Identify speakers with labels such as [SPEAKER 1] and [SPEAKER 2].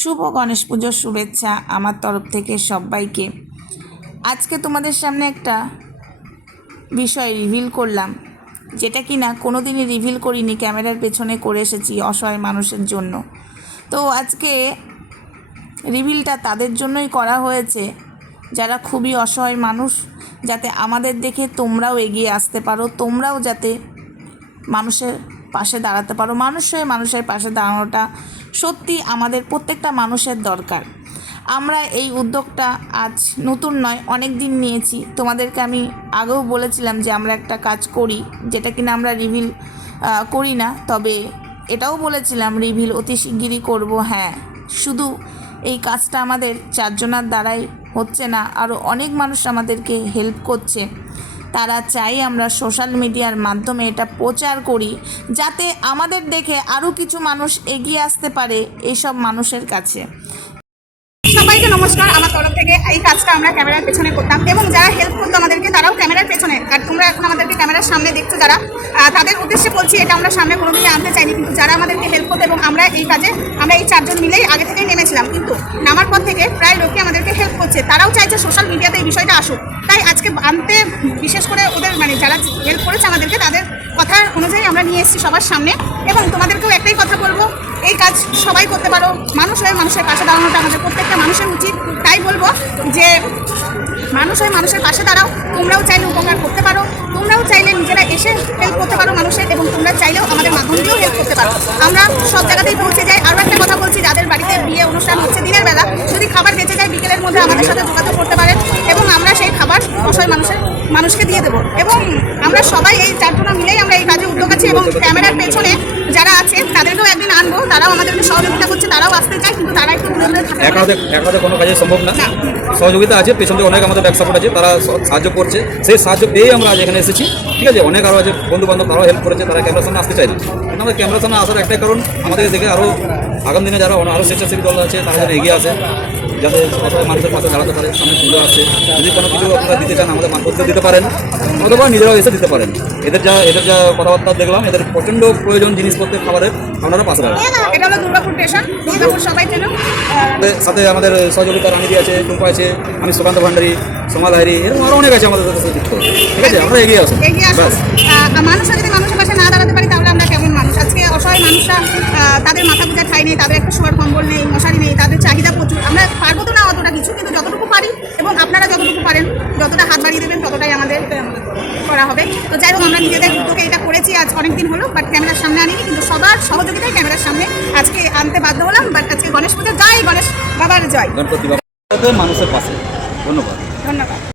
[SPEAKER 1] শুভ গণেশ পুজোর শুভেচ্ছা আমার তরফ থেকে সবাইকে। আজকে তোমাদের সামনে একটা বিষয় রিভিল করলাম, যেটা কি না কোনো দিনই রিভিল করিনি, ক্যামেরার পেছনে করে এসেছি অসহায় মানুষের জন্য। তো আজকে রিভিলটা তাদের জন্যই করা হয়েছে, যারা খুবই অসহায় মানুষ, যাতে আমাদের দেখে তোমরাও এগিয়ে আসতে পারো, তোমরাও যাতে মানুষের পাশে দাঁড়াতে পারো। মানুষ হয়ে মানুষের পাশে দাঁড়ানোটা সত্যি আমাদের প্রত্যেকটা মানুষের দরকার। আমরা এই উদ্যোগটা আজ নতুন নয়, অনেক দিন নিয়েছি। তোমাদেরকে আমি আগেও বলেছিলাম যে আমরা একটা কাজ করি, যেটা কিনা আমরা রিভিল করি না। তবে এটাও বলেছিলাম রিভিল অতি শিগগিরই করব। হ্যাঁ শুধু এই কাজটা আমাদের চারজনার দ্বারাই হচ্ছে না আরও অনেক মানুষ আমাদেরকে হেল্প করছে। তারা চাই আমরা সোশ্যাল মিডিয়ার মাধ্যমে এটা প্রচার করি, যাতে আমাদের দেখে আরও কিছু মানুষ এগিয়ে আসতে পারে এইসব মানুষের কাছে।
[SPEAKER 2] সবাইকে নমস্কার, আমার তরফ থেকে এই কাজটা আমরা ক্যামেরার পেছনে করতাম এবং যারা হেল্প করতো আমাদেরকে, তারাও ক্যামেরার পেছনে। আর তোমরা এখন আমাদেরকে ক্যামেরার সামনে দেখছ যারা তাদের উদ্দেশ্যে বলছি এটা আমরা সামনে কোনোদিনই আনতে চাইনি, কিন্তু যারা আমাদেরকে হেল্প করতো এবং আমরা এই কাজে, আমরা এই চারজন মিলেই আগে থেকেই নেমেছিলাম কিন্তু নামার পর থেকে প্রায় লোকে আমাদেরকে হেল্প করছে। তারাও চাইছে সোশ্যাল মিডিয়াতে এই বিষয়টা আসুক। তাই আজকে আনতে বিশেষ করে ওদের মানে যারা হেল্প করেছে আমাদেরকে, তাদের কথা অনুযায়ী আমরা নিয়ে এসেছি সবার সামনে। এবং তোমাদেরকেও একটাই কথা বলব, এই কাজ সবাই করতে পারো। মানুষ হয়ে মানুষের পাশে দাঁড়ানোটা আমাদের প্রত্যেকটা মানুষের উচিত। তাই বলব যে মানুষ হয়ে মানুষের পাশে দাঁড়াও। তোমরাও চাইলে উপকার করতে পারো। তোমরাও চাইলে নিজেরা এসে হেল্প করতে পারো মানুষের এবং তোমরা চাইলেও আমাদের মাধ্যম দিয়েও হেল্প করতে পারো। আমরা সব জায়গাতেই পৌঁছে যাই আরও একটা কথা বলছি যাদের বাড়িতে বিয়ে অনুষ্ঠান হচ্ছে দিনের বেলা যদি খাবার বেঁচে যায় বিকেলের মধ্যে আমাদের সাথে যোগাযোগ করতে পারেন এবং আমরা সেই খাবার অসহায় মানুষের মানুষকে দিয়ে দেবো। এবং আমরা সবাই এই চারজনা মিলেই আমরা এই কাজে উদ্যোগ আছি এবং ক্যামেরার পেছনে যারা আছে তাদেরকেও একদিন আনব। তারাও আমাদেরকে সহযোগিতা করছে, তারাও আসতে চায় কিন্তু তারা একটু দূরে দূরে থাকে
[SPEAKER 3] একা হাতে একা হাতে কোনো কাজে সম্ভব না। সহযোগিতা আছে পেছন থেকে অনেক আমাদের ব্যাক সাপোর্ট আছে তারা সাহায্য করছে। সেই সাহায্য পেয়েই আমরা আজ এখানে এসেছি। ঠিক আছে? অনেক আরও আছে বন্ধু বান্ধব তারাও হেল্প করেছে তারা ক্যামেরার সামনে আসতে চায় না কিন্তু আমাদের ক্যামেরার সামনে আসার একটাই কারণ আমাদের দেখে আরও আগামী দিনে যারা আরও স্বেচ্ছাসেবী দল আছে তারা যাতে এগিয়ে আসে যাতে অসহায় মানুষের পাশে দাঁড়াতে পারে সামনে পুজো আসছে যদি কোনো কিছু আপনারা দিতে চান আমাদের মারফত দিতে পারেন অথবা নিজেরাও এসে দিতে পারেন। এদের যা এদের যা কথাবার্তা দেখলাম এদের প্রচণ্ড প্রয়োজন জিনিসপত্রের খাবারের আপনারা পাশে রাখবেন
[SPEAKER 2] এটা হলো দুর্গাপুর স্টেশন দুর্গাপুর সবাই চেনো।
[SPEAKER 3] আমাদের সাথে আমাদের সহযোগিতা রানিদি আছে টুম্পা আছে আমি সুকান্ত ভান্ডারী সোমা লাহিরি এরকম আরও অনেক আছে আমাদের সাথে। যুক্ত ঠিক আছে আমরা এগিয়ে
[SPEAKER 2] আহ, মানুষরা যদি মানুষের পাশে না দাঁড়াতে পারি তাহলে আমরা কেমন মানুষ? আজকে অসহায় মানুষরা তাদের মাথা গোজা ঠাই নেই তাদের একটা শোয়ার কম্বল নেই মশারি নেই তাদের চাহিদা প্রচুর। আমরা পারব তো না অতটা কিছু কিন্তু যতটুকু পারি এবং আপনারা যতটুকু পারেন যতটা হাত বাড়িয়ে দেবেন ততটাই আমাদের করা হবে। তো যাই হোক আমরা নিজেদের উদ্যোগে এটা করেছি আজ হলো বাট ক্যামেরার সামনে আনিনি কিন্তু সবার সহযোগিতায় ক্যামেরার সামনে আজকে আনতে বাধ্য হলাম বাট আজকে জয়
[SPEAKER 3] গণপতি বাবা মানুষের পাশে ধন্যবাদ।
[SPEAKER 2] ধন্যবাদ।